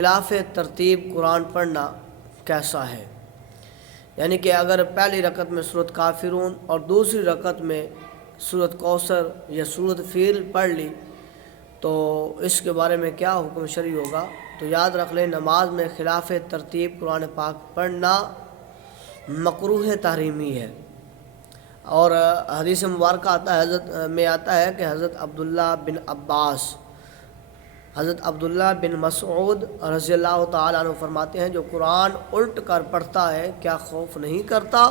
خلاف ترتیب قرآن پڑھنا کیسا ہے؟ یعنی کہ اگر پہلی رکعت میں سورۃ کافرون اور دوسری رکعت میں سورۃ کوثر یا سورۃ فیل پڑھ لی تو اس کے بارے میں کیا حکم شرعی ہوگا؟ تو یاد رکھ لیں، نماز میں خلاف ترتیب قرآن پاک پڑھنا مکروہ تحریمی ہے۔ اور حدیث مبارکہ آتا ہے کہ حضرت عبداللہ بن مسعود رضی اللہ تعالیٰ عنہ فرماتے ہیں، جو قرآن الٹ کر پڑھتا ہے کیا خوف نہیں کرتا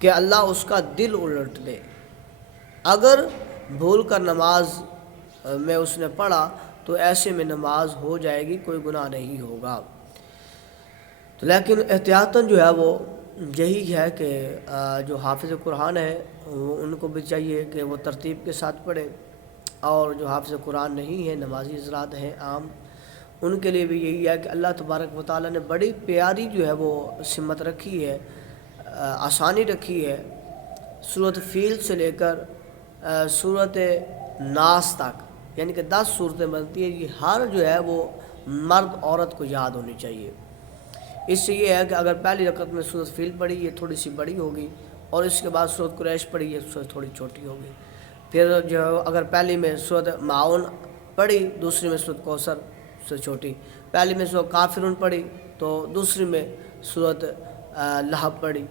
کہ اللہ اس کا دل الٹ دے؟ اگر بھول کر نماز میں اس نے پڑھا تو ایسے میں نماز ہو جائے گی، کوئی گناہ نہیں ہوگا۔ تو لیکن احتیاطاً جو ہے وہ یہی ہے کہ جو حافظ قرآن ہے ان کو بھی چاہیے کہ وہ ترتیب کے ساتھ پڑھے، اور جو حافظ قرآن نہیں ہے، نمازی حضرات ہیں عام، ان کے لیے بھی یہی ہے کہ اللہ تبارک و تعالیٰ نے بڑی پیاری جو ہے وہ سمت رکھی ہے، آسانی رکھی ہے۔ سورۃ فیل سے لے کر سورۃ ناس تک، یعنی کہ 10 صورتیں بنتی ہیں، یہ ہر جو ہے وہ مرد عورت کو یاد ہونی چاہیے۔ اس سے یہ ہے کہ اگر پہلی رکعت میں سورۃ فیل پڑھی یہ تھوڑی سی بڑی ہوگی، اور اس کے بعد سورۃ قریش پڑھی یہ سورۃ تھوڑی چھوٹی ہوگی۔ پھر جو اگر پہلی میں سورۃ معاون پڑھی، دوسری میں سورۃ کوثر سے چھوٹی، پہلی میں سورۃ کافرون پڑھی تو دوسری میں سورۃ لہب پڑھی،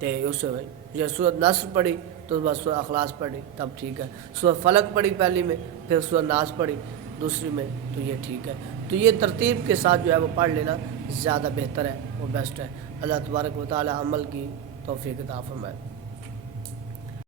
تو اس میں یا سورۃ نصر پڑھی تو بس سورۃ اخلاص پڑھی تب ٹھیک ہے، سورۃ فلق پڑھی پہلی میں، پھر سورۃ ناس پڑھی دوسری میں، تو یہ ٹھیک ہے۔ تو یہ ترتیب کے ساتھ جو ہے وہ پڑھ لینا زیادہ بہتر ہے، وہ بیسٹ ہے۔ اللہ تبارک و تعالی عمل کی توفیق عطا فرمائے۔